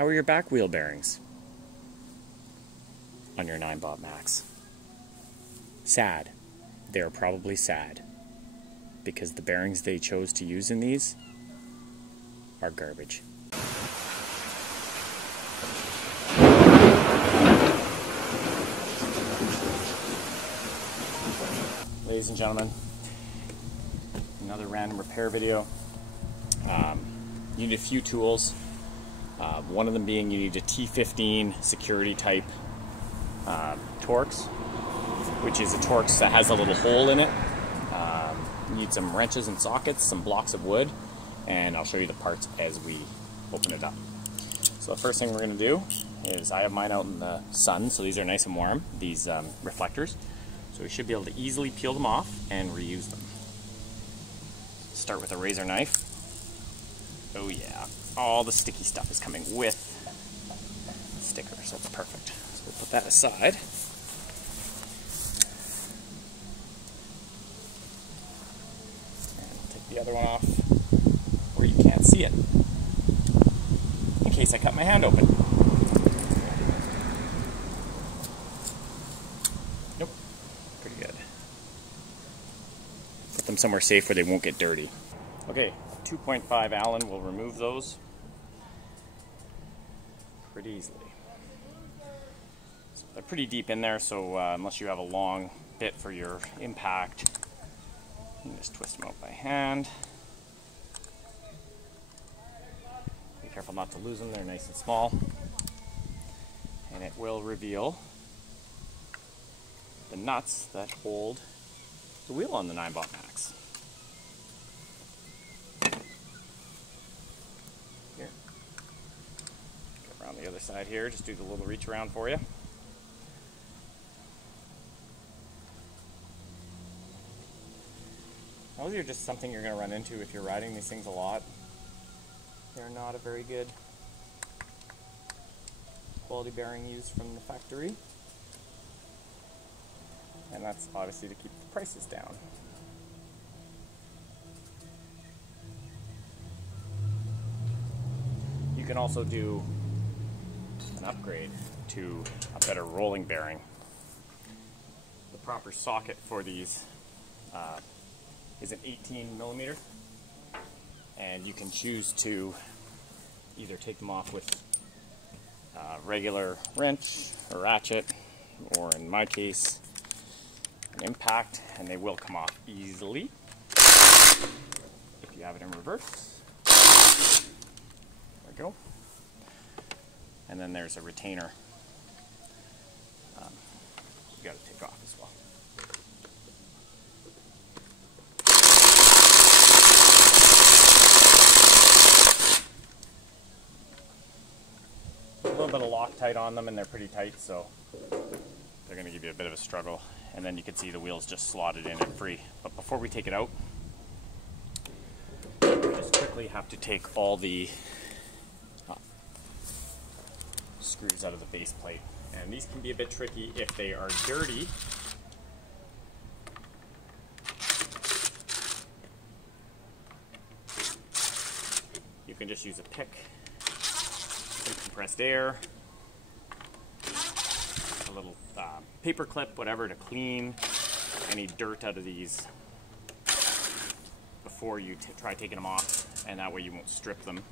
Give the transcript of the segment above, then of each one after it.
How are your back wheel bearings on your Ninebot Max? Sad. They're probably sad because the bearings they chose to use in these are garbage. Ladies and gentlemen, another random repair video. You need a few tools. One of them being you need a T15 security type Torx, which is a Torx that has a little hole in it. You need some wrenches and sockets, some blocks of wood, and I'll show you the parts as we open it up. So the first thing we're going to do is, I have mine out in the sun, so these are nice and warm, these reflectors. So we should be able to easily peel them off and reuse them. Start with a razor knife. Oh yeah, all the sticky stuff is coming with the sticker, so that's perfect. So we'll put that aside. And take the other one off where you can't see it, in case I cut my hand open. Nope, pretty good. Put them somewhere safe where they won't get dirty. Okay, 2.5 Allen will remove those pretty easily. So they're pretty deep in there, so unless you have a long bit for your impact, you can just twist them out by hand. Be careful not to lose them, they're nice and small. And it will reveal the nuts that hold the wheel on the Ninebot Max. Here. Go around the other side here, just do the little reach around for you. Those are just something you're going to run into if you're riding these things a lot. They're not a very good quality bearing used from the factory. And that's obviously to keep the prices down. You can also do an upgrade to a better rolling bearing. The proper socket for these is an 18mm, and you can choose to either take them off with a regular wrench or ratchet, or in my case, an impact, and they will come off easily if you have it in reverse. There we go. And then there's a retainer you got to take off as well. A little bit of Loctite on them, and they're pretty tight, so they're going to give you a bit of a struggle. And then you can see the wheels just slotted in and free. But before we take it out, we just quickly have to take all the screws out of the base plate. And these can be a bit tricky if they are dirty. You can just use a pick, some compressed air, a little paper clip, whatever, to clean any dirt out of these before you try taking them off, and that way you won't strip them.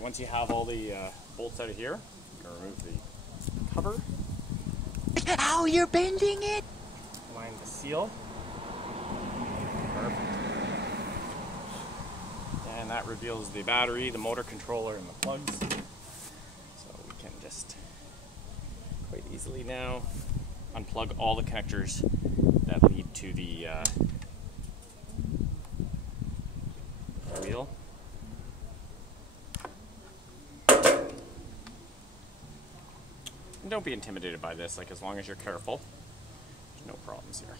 Once you have all the bolts out of here, you're going to remove the cover. Ow, you're bending it! Line the seal. Perfect. And that reveals the battery, the motor controller, and the plugs. So we can just quite easily now unplug all the connectors that lead to the wheel. And don't be intimidated by this, like as long as you're careful, there's no problems here.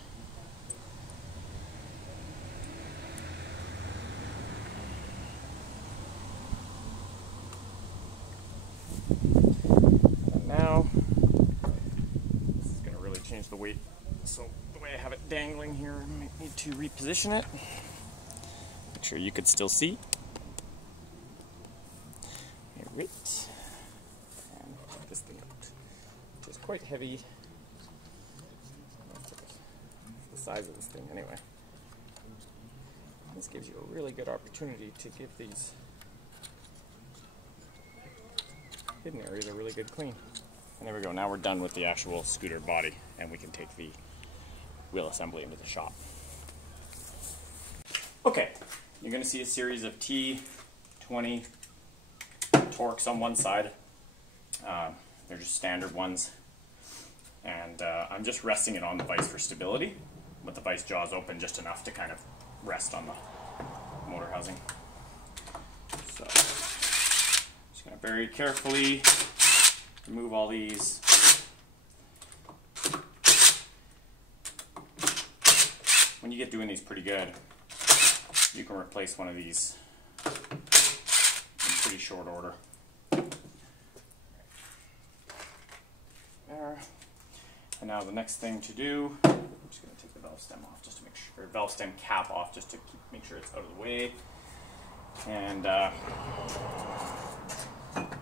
change the weight. So the way I have it dangling here, I might need to reposition it. Make sure you could still see. Right. And take this thing out, which is quite heavy. The size of this thing anyway. This gives you a really good opportunity to give these hidden areas a really good clean. And there we go, now we're done with the actual scooter body and we can take the wheel assembly into the shop. Okay, you're going to see a series of T20 torques on one side. They're just standard ones. And I'm just resting it on the vise for stability, with the vise jaws open just enough to kind of rest on the motor housing. So, just going to very carefully remove all these. When you get doing these pretty good, you can replace one of these in pretty short order. There. And now the next thing to do, I'm just going to take the valve stem off just to make sure, or valve stem cap off just to make sure it's out of the way. And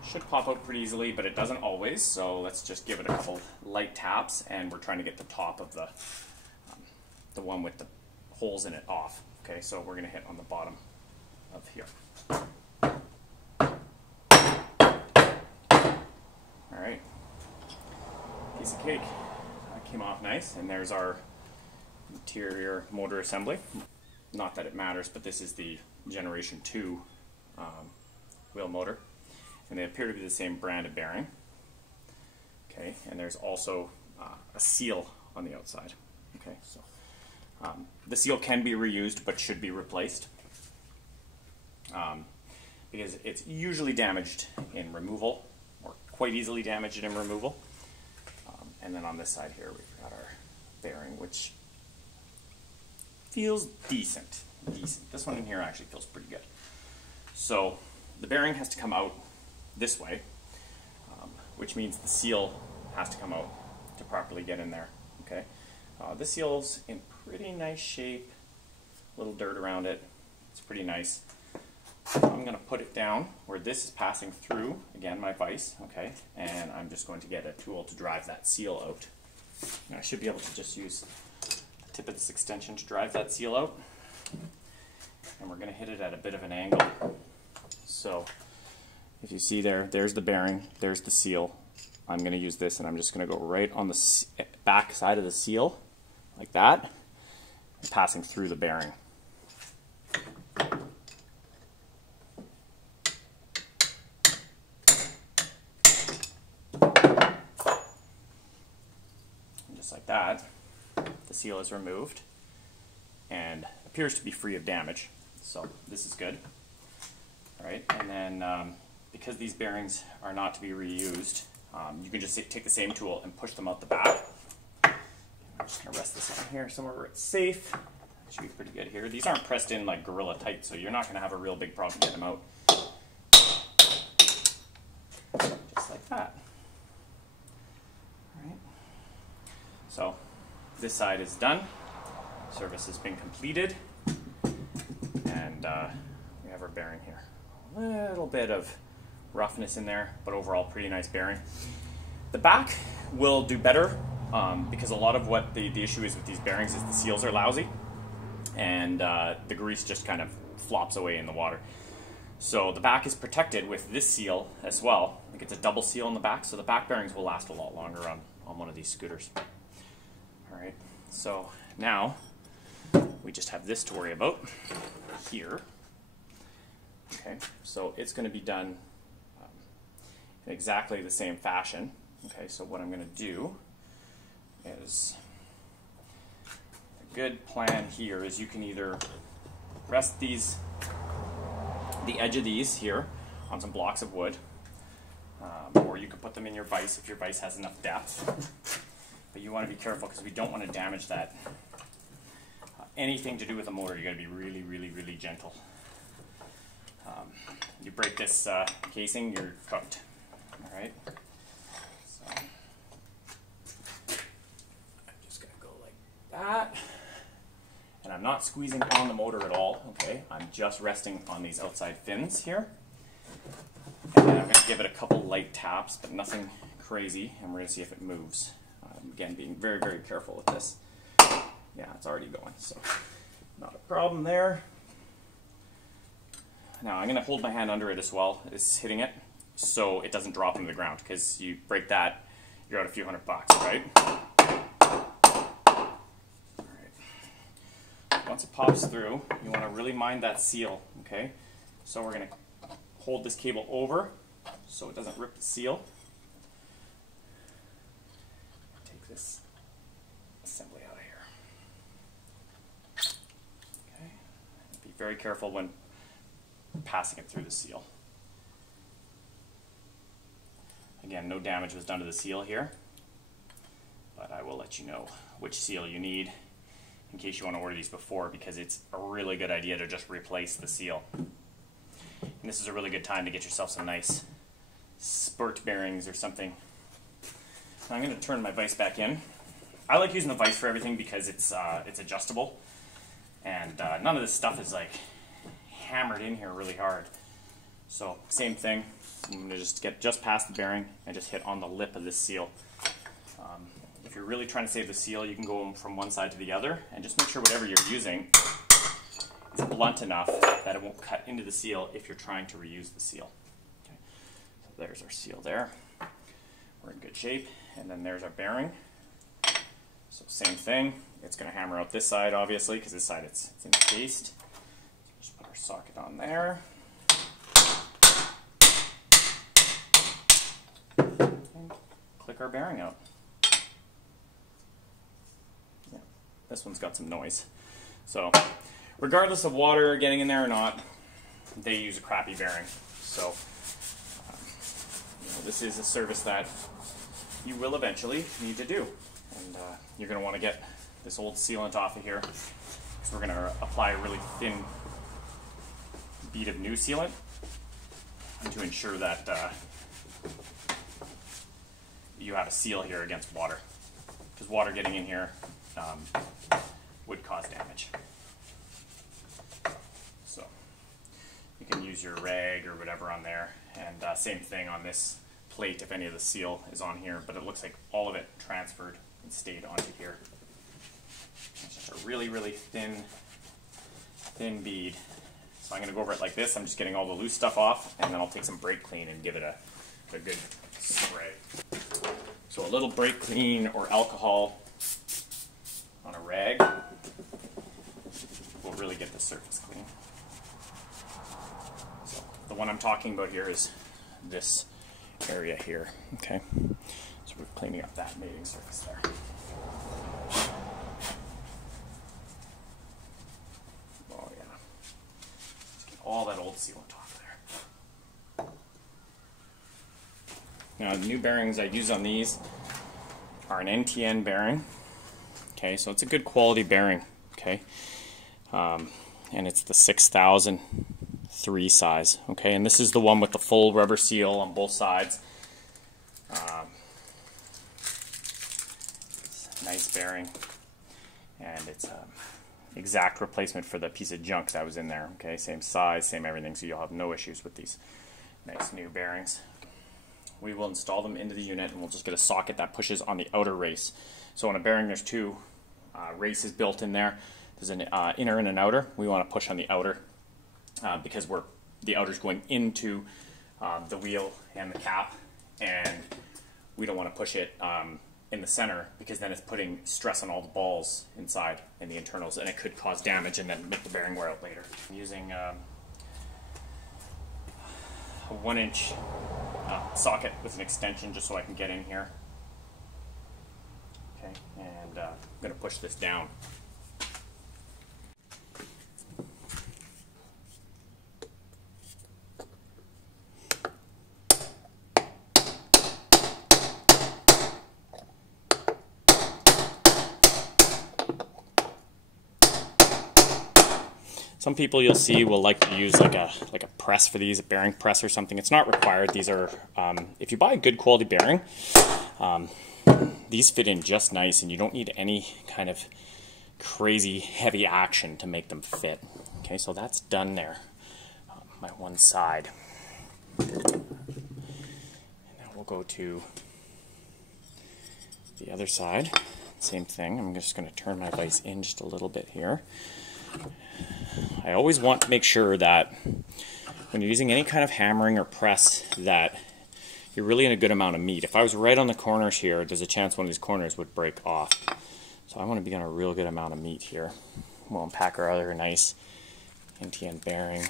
should pop out pretty easily, but it doesn't always, so let's just give it a couple light taps, and we're trying to get the top of the one with the holes in it off. Okay, so we're going to hit on the bottom of here. Alright, piece of cake. That came off nice, and there's our interior motor assembly. Not that it matters, but this is the Generation 2 wheel motor, and they appear to be the same brand of bearing. Okay, and there's also a seal on the outside. Okay, so the seal can be reused but should be replaced because it's usually damaged in removal, or quite easily damaged in removal. And then on this side here we've got our bearing, which feels decent. This one in here actually feels pretty good. So the bearing has to come out this way, which means the seal has to come out to properly get in there. Okay, this seal's in pretty nice shape. A little dirt around it. It's pretty nice. I'm going to put it down where this is passing through, again, my vise, okay, and I'm just going to get a tool to drive that seal out. Now, I should be able to just use the tip of this extension to drive that seal out, and we're going to hit it at a bit of an angle. So, if you see there, there's the bearing, there's the seal. I'm going to use this, and I'm just going to go right on the back side of the seal, like that, passing through the bearing. Just like that, the seal is removed and appears to be free of damage, so this is good. All right, and then because these bearings are not to be reused, you can just take the same tool and push them out the back. I'm just going to rest this on here somewhere where it's safe. It should be pretty good here. These aren't pressed in like Gorilla tight, so you're not going to have a real big problem getting them out. Just like that. All right. So this side is done. Service has been completed, and we have our bearing here. A little bit of roughness in there, but overall pretty nice bearing. The back will do better because a lot of what the issue is with these bearings is the seals are lousy, and the grease just kind of flops away in the water. So the back is protected with this seal as well. Like, it's a double seal in the back, so the back bearings will last a lot longer on one of these scooters. All right, so now we just have this to worry about here. Okay, so it's going to be done in exactly the same fashion. Okay, so what I'm going to do is, a good plan here is you can either rest the edge of these here on some blocks of wood, or you can put them in your vise if your vise has enough depth. But you want to be careful because we don't want to damage that. Anything to do with a motor, you got to be really, really, really gentle. You break this casing, you're cooked. All right. So I'm not squeezing on the motor at all, okay? I'm just resting on these outside fins here. And then I'm going to give it a couple light taps, but nothing crazy, and we're going to see if it moves. Again, being very, very careful with this. Yeah, it's already going, so not a problem there. Now I'm going to hold my hand under it as well as hitting it, so it doesn't drop into the ground, because you break that, you're out a few $100, right? Alright. Once it pops through, you want to really mind that seal, okay? So we're going to hold this cable over so it doesn't rip the seal. Take this assembly out of here. Okay. Be very careful when passing it through the seal. Again, no damage was done to the seal here, but I will let you know which seal you need in case you want to order these before, because it's a really good idea to just replace the seal. And this is a really good time to get yourself some nice spurt bearings or something. Now I'm going to turn my vise back in. I like using the vise for everything because it's adjustable, and none of this stuff is like hammered in here really hard. So same thing, I'm going to just get just past the bearing and just hit on the lip of this seal. If you're really trying to save the seal, you can go from one side to the other, and just make sure whatever you're using is blunt enough that it won't cut into the seal if you're trying to reuse the seal. Okay. So there's our seal there. We're in good shape. And then there's our bearing. So same thing. It's going to hammer out this side, obviously, because this side it's encased. So just put our socket on there. And click our bearing out. Yeah, this one's got some noise. So regardless of water getting in there or not, they use a crappy bearing. So you know, this is a service that you will eventually need to do. And you're going to want to get this old sealant off of here, because we're going to apply a really thin bead of new sealant to ensure that you have a seal here against water, because water getting in here would cause damage. So you can use your rag or whatever on there, and same thing on this plate if any of the seal is on here, but it looks like all of it transferred and stayed onto here. It's just a really, really thin bead. So I'm going to go over it like this. I'm just getting all the loose stuff off, and then I'll take some brake clean and give it a good spray. So a little brake clean or alcohol on a rag will really get the surface clean. So the one I'm talking about here is this area here, okay? So we're cleaning up that mating surface there. Oh yeah. Just get all that old sealant off there. Now the new bearings I use on these are an NTN bearing. Okay, so it's a good quality bearing, okay? And it's the 6003 size, okay? And this is the one with the full rubber seal on both sides. Nice bearing, and it's exact replacement for the piece of junk that was in there, okay? Same size, same everything, so you'll have no issues with these nice new bearings. We will install them into the unit, and we'll just get a socket that pushes on the outer race. So on a bearing, there's two races built in there. There's an inner and an outer. We want to push on the outer because the outer's going into the wheel and the cap, and we don't want to push it in the center, because then it's putting stress on all the balls inside in the internals, and it could cause damage and then make the bearing wear out later. I'm using a 1-inch socket with an extension just so I can get in here. Okay, and I'm going to push this down. Some people you'll see will like to use like a press for these, a bearing press or something. It's not required. These are, if you buy a good quality bearing, these fit in just nice, and you don't need any kind of crazy heavy action to make them fit. Okay, so that's done there, my one side. And now we'll go to the other side. Same thing. I'm just going to turn my vise in just a little bit here. I always want to make sure that when you're using any kind of hammering or press that you're really in a good amount of meat. If I was right on the corners here, there's a chance one of these corners would break off. So I want to be on a real good amount of meat here. We'll unpack our other nice NTN bearing.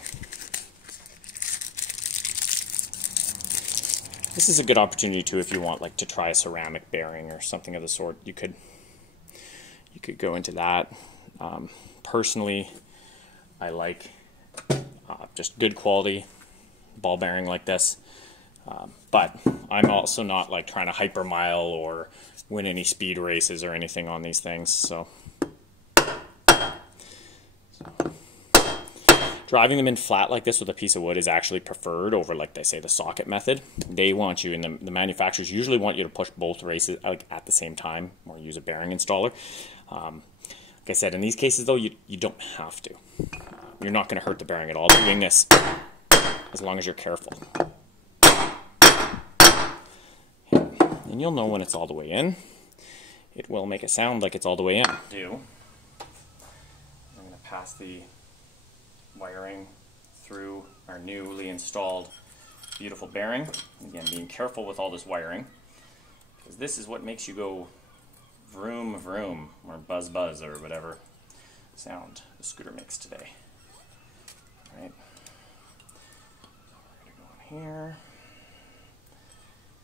This is a good opportunity too if you want like to try a ceramic bearing or something of the sort. You could go into that. Personally, I like just good quality ball bearing like this. But I'm also not like trying to hypermile or win any speed races or anything on these things. So driving them in flat like this with a piece of wood is actually preferred over, like they say, the socket method. They want you, and the manufacturers usually want you to push both races out at the same time or use a bearing installer. Like I said, in these cases though, you don't have to. You're not going to hurt the bearing at all doing this as long as you're careful. And you'll know when it's all the way in. It will make it sound like it's all the way in. I'm going to pass the wiring through our newly installed beautiful bearing. Again, being careful with all this wiring, because this is what makes you go vroom vroom or buzz buzz or whatever sound the scooter makes today. All right. We're going to go in here.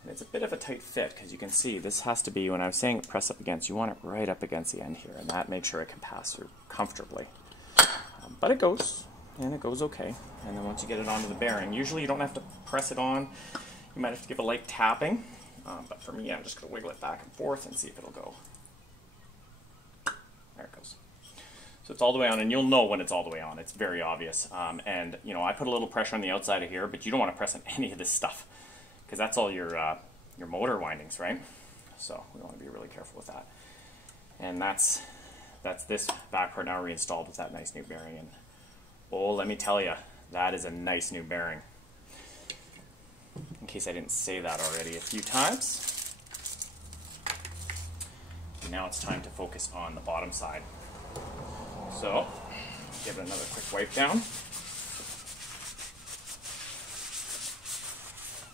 And it's a bit of a tight fit because you can see this has to be, when I was saying press up against, you want it right up against the end here, and that makes sure it can pass through comfortably. But it goes, and it goes okay. And then once you get it onto the bearing, usually you don't have to press it on. You might have to give a light tapping, but for me, I'm just going to wiggle it back and forth and see if it'll go. There it goes. So it's all the way on, and you'll know when it's all the way on. It's very obvious. And you know, I put a little pressure on the outside of here, but you don't want to press on any of this stuff, because that's all your motor windings, right? So we want to be really careful with that. And that's this back part now reinstalled with that nice new bearing. And oh, let me tell you, that is a nice new bearing. In case I didn't say that already a few times. Now it's time to focus on the bottom side. So give it another quick wipe down.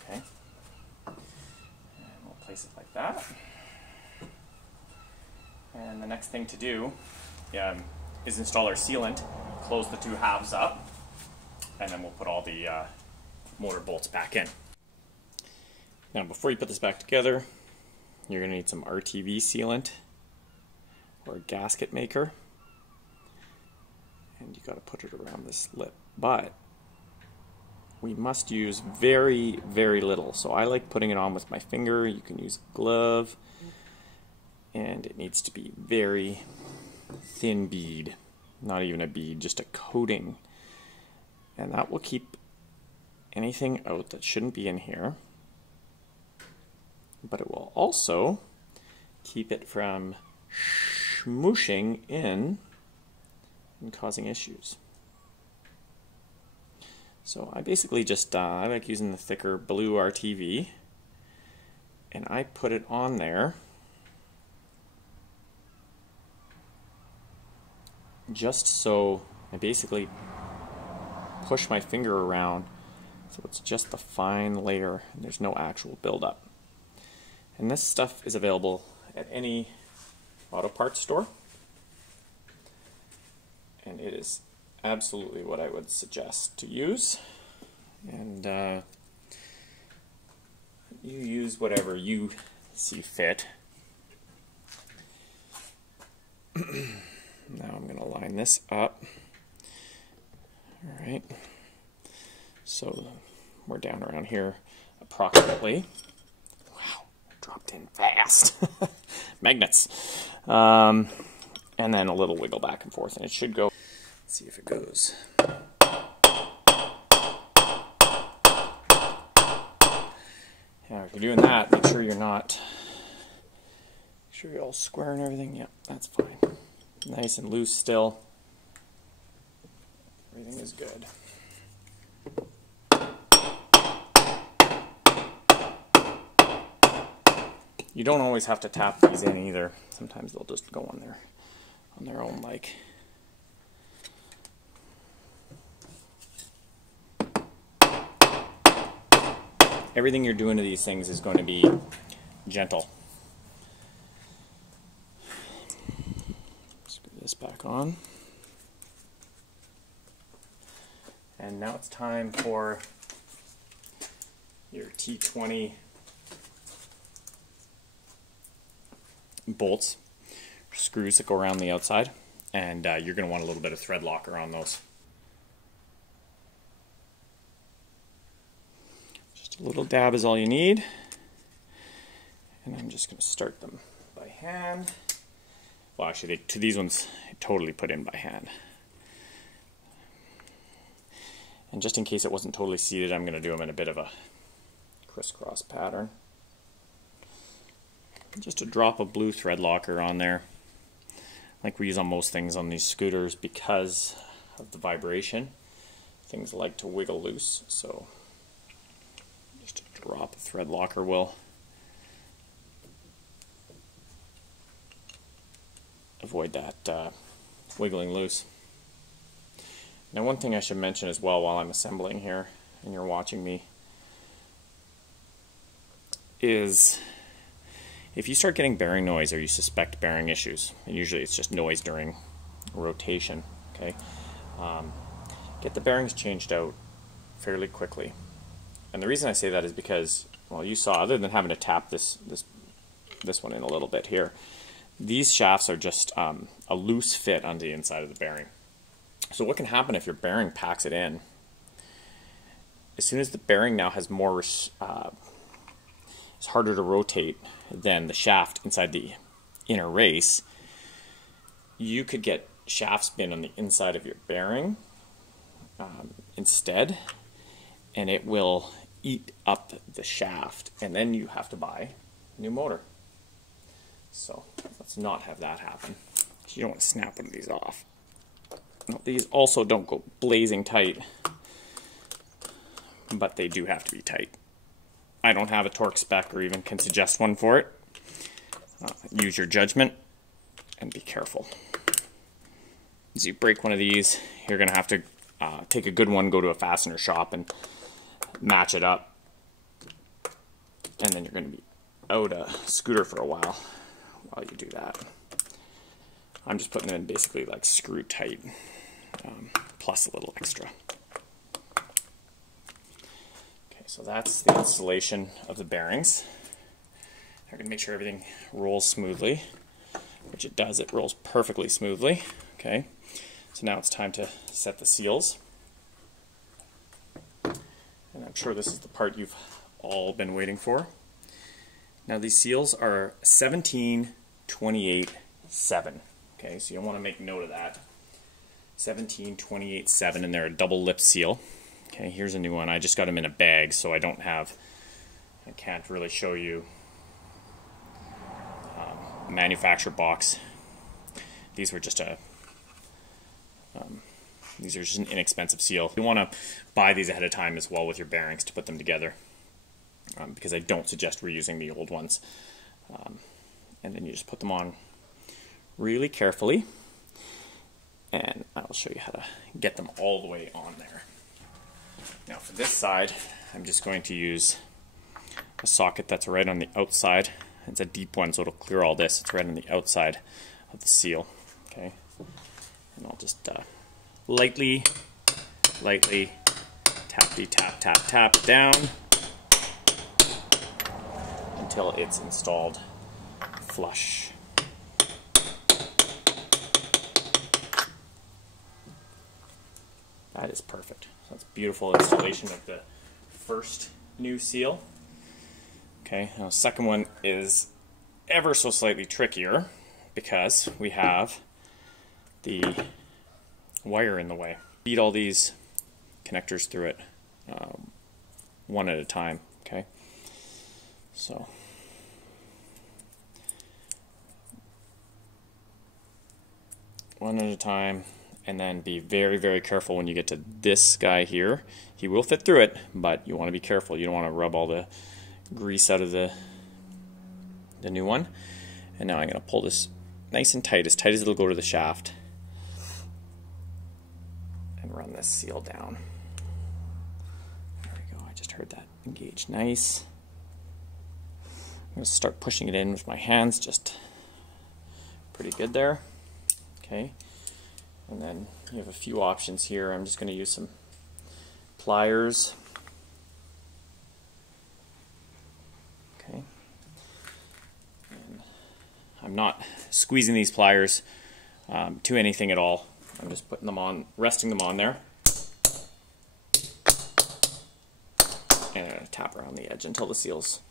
Okay. And we'll place it like that. And the next thing to do is install our sealant, close the two halves up, and then we'll put all the motor bolts back in. Now before you put this back together, you're going to need some RTV sealant or a gasket maker, and you got to put it around this lip. But we must use very, very little. So I like putting it on with my finger. You can use a glove, and it needs to be very thin bead, not even a bead, just a coating, and that will keep anything out that shouldn't be in here, but it will also keep it from smooshing in and causing issues. So I basically just I like using the thicker blue RTV, and I put it on there just so I basically push my finger around so it's just the fine layer and there's no actual buildup. And this stuff is available at any auto parts store, and it is absolutely what I would suggest to use. And you use whatever you see fit. Now I'm going to line this up. Alright, so we're down around here approximately. Wow, dropped in fast. Magnets. And then a little wiggle back and forth, and it should go. Let's see if it goes. Now, if you're doing that, make sure you're not, make sure you're all square and everything. Yep, that's fine. Nice and loose still. Everything is good. You don't always have to tap these in either. Sometimes they'll just go on their own like. Everything you're doing to these things is going to be gentle. Screw this back on. And now it's time for your T20 bolts, screws that go around the outside, and you're going to want a little bit of thread locker on those. Just a little dab is all you need, and I'm just going to start them by hand. Well, actually, these ones I totally put in by hand. And just in case it wasn't totally seated, I'm going to do them in a bit of a crisscross pattern. Just a drop of blue thread locker on there, like we use on most things on these scooters because of the vibration. Things like to wiggle loose, so just a drop of thread locker will avoid that wiggling loose. Now, one thing I should mention as well while I'm assembling here and you're watching me is if you start getting bearing noise or you suspect bearing issues, and usually it's just noise during rotation, okay, get the bearings changed out fairly quickly. And the reason I say that is because, well, you saw, other than having to tap this one in a little bit here, these shafts are just a loose fit on the inside of the bearing. So what can happen if your bearing packs it in? As soon as the bearing now has more, it's harder to rotate than the shaft inside the inner race, you could get shaft spin on the inside of your bearing instead, and it will eat up the shaft, and then you have to buy a new motor. So let's not have that happen. You don't want to snap one of these off. Now, these also don't go blazing tight, but they do have to be tight. I don't have a torque spec or even can suggest one for it. Use your judgment and be careful. As you break one of these, you're going to have to take a good one, go to a fastener shop and match it up. And then you're going to be out a scooter for a while you do that. I'm just putting them in basically like screw tight, plus a little extra. So that's the installation of the bearings. I'm going to make sure everything rolls smoothly, which it does. It rolls perfectly smoothly. Okay, so now it's time to set the seals. And I'm sure this is the part you've all been waiting for. Now these seals are 17-28-7. Okay, so you'll want to make note of that. 17-28-7, and they're a double lip seal. Okay, here's a new one. I just got them in a bag, so I can't really show you a manufacturer box. These were just these are just an inexpensive seal. You want to buy these ahead of time as well with your bearings to put them together, because I don't suggest reusing the old ones. And then you just put them on really carefully, and I will show you how to get them all the way on there. Now for this side, I'm just going to use a socket that's right on the outside. It's a deep one, so it'll clear all this. It's right on the outside of the seal. Okay, and I'll just lightly tap down until it's installed flush. That is perfect. So that's beautiful installation of the first new seal. Okay, now the second one is ever so slightly trickier because we have the wire in the way. Feed all these connectors through it one at a time. Okay, so one at a time, and then be very, very careful when you get to this guy here. He will fit through it, but you want to be careful. You don't want to rub all the grease out of the new one. And now I'm going to pull this nice and tight as it'll go to the shaft, and run this seal down. There we go. I just heard that engage nice. I'm going to start pushing it in with my hands, just pretty good there. Okay, and then you have a few options here. I'm just going to use some pliers. Okay, and I'm not squeezing these pliers to anything at all. I'm just putting them on, resting them on there, and I'm going to tap around the edge until the seal's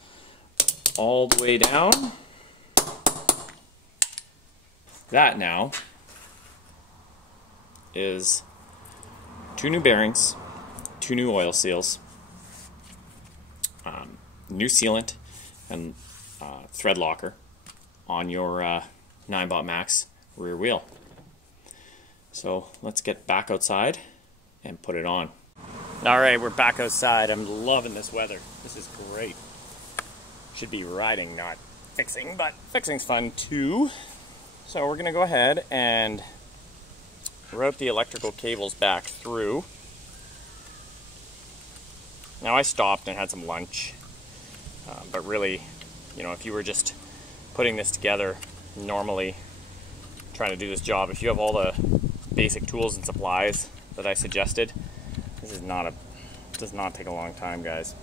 all the way down. That now is 2 new bearings, 2 new oil seals, new sealant, and thread locker on your Ninebot Max rear wheel. So let's get back outside and put it on. Alright, we're back outside. I'm loving this weather. This is great. Should be riding, not fixing, but fixing's fun too. So we're going to go ahead and route the electrical cables back through. Now I stopped and had some lunch, but really, you know, if you were just putting this together normally, trying to do this job, if you have all the basic tools and supplies that I suggested, this is not does not take a long time, guys.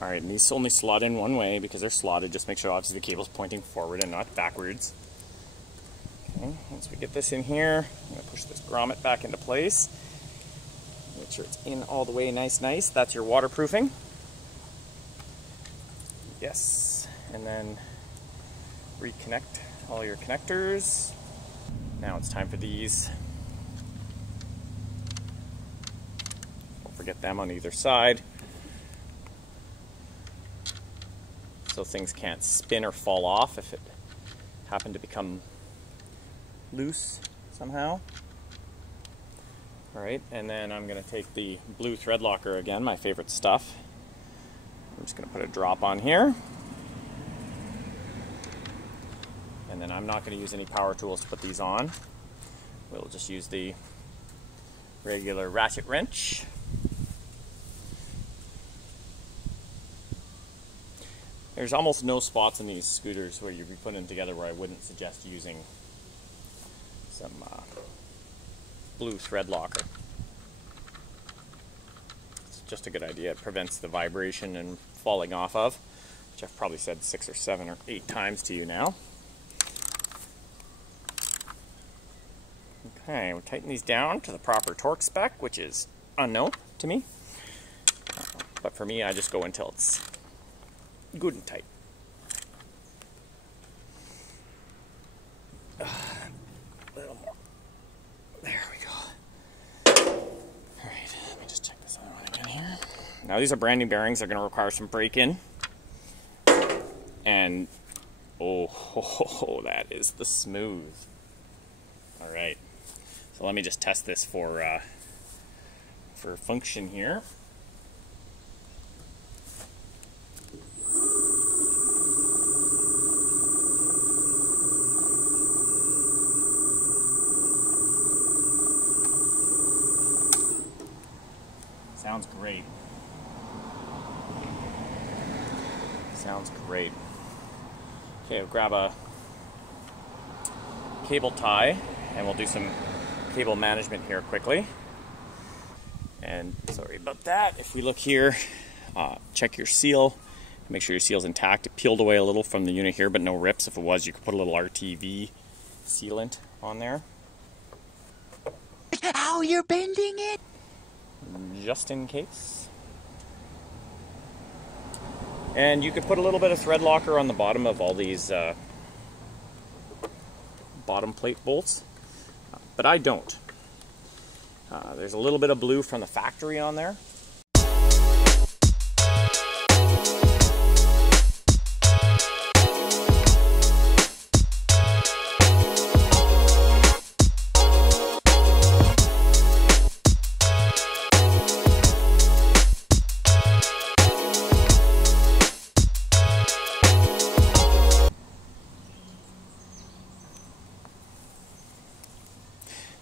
Alright, and these only slot in one way because they're slotted. Just make sure obviously the cable's pointing forward and not backwards. Okay, once we get this in here, I'm going to push this grommet back into place. Make sure it's in all the way nice. That's your waterproofing. Yes, and then reconnect all your connectors. Now it's time for these. Don't forget them on either side, so things can't spin or fall off if it happened to become loose somehow. Alright, and then I'm going to take the blue thread locker again, my favorite stuff. I'm just going to put a drop on here. And then I'm not going to use any power tools to put these on. We'll just use the regular ratchet wrench. There's almost no spots in these scooters where you'd be putting them together where I wouldn't suggest using some blue thread locker. It's just a good idea. It prevents the vibration and falling off of, which I've probably said 6 or 7 or 8 times to you now. Okay, we'll tighten these down to the proper torque spec, which is unknown to me. But for me, I just go until it's good and tight. A little more. There we go. Alright, let me just check this other one again here. Now these are brand new bearings. They're going to require some break-in. And, oh, that is the smooth. Alright. So let me just test this for function here. Sounds great. Sounds great. Okay, we'll grab a cable tie and we'll do some cable management here quickly. And sorry about that. If we look here, check your seal. Make sure your seal's intact. It peeled away a little from the unit here, but no rips. If it was, you could put a little RTV sealant on there. Ow, you're bending it! Just in case. And you could put a little bit of thread locker on the bottom of all these bottom plate bolts, but I don't. There's a little bit of blue from the factory on there.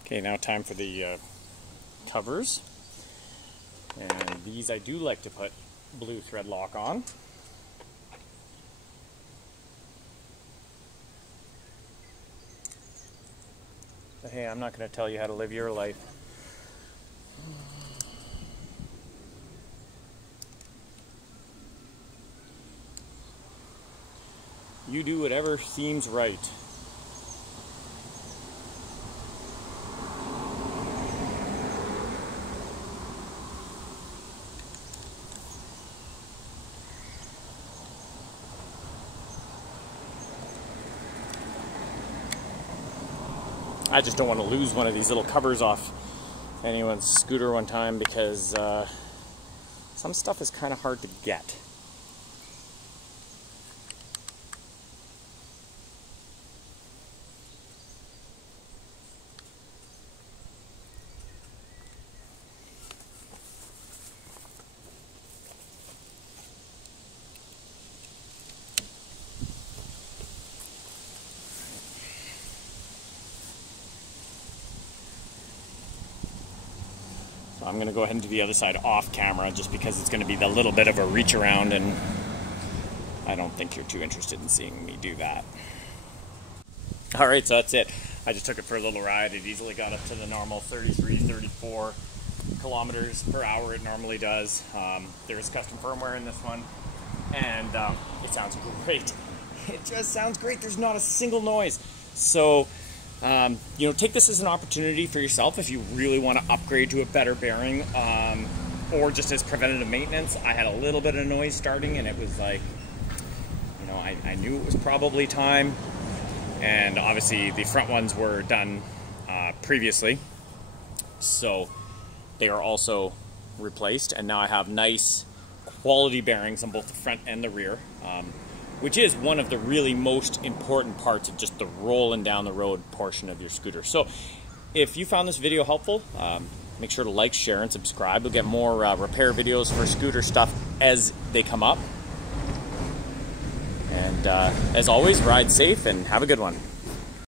Okay, now time for the covers. And these I do like to put blue thread lock on. But hey, I'm not going to tell you how to live your life. You do whatever seems right. I just don't want to lose one of these little covers off anyone's scooter one time, because some stuff is kind of hard to get. I'm going to go ahead and do the other side off camera, just because it's going to be the little bit of a reach around, and I don't think you're too interested in seeing me do that. Alright, so that's it. I just took it for a little ride. It easily got up to the normal 33, 34 kilometers per hour it normally does. There is custom firmware in this one, and it sounds great. It just sounds great. There's not a single noise. So you know, take this as an opportunity for yourself if you really want to upgrade to a better bearing, or just as preventative maintenance. I had a little bit of noise starting, and it was like, you know, I knew it was probably time. And obviously the front ones were done previously, so they are also replaced, and now I have nice quality bearings on both the front and the rear, which is one of the really most important parts of just the rolling down the road portion of your scooter. So if you found this video helpful, make sure to like, share, and subscribe. You'll get more repair videos for scooter stuff as they come up. And as always, ride safe and have a good one.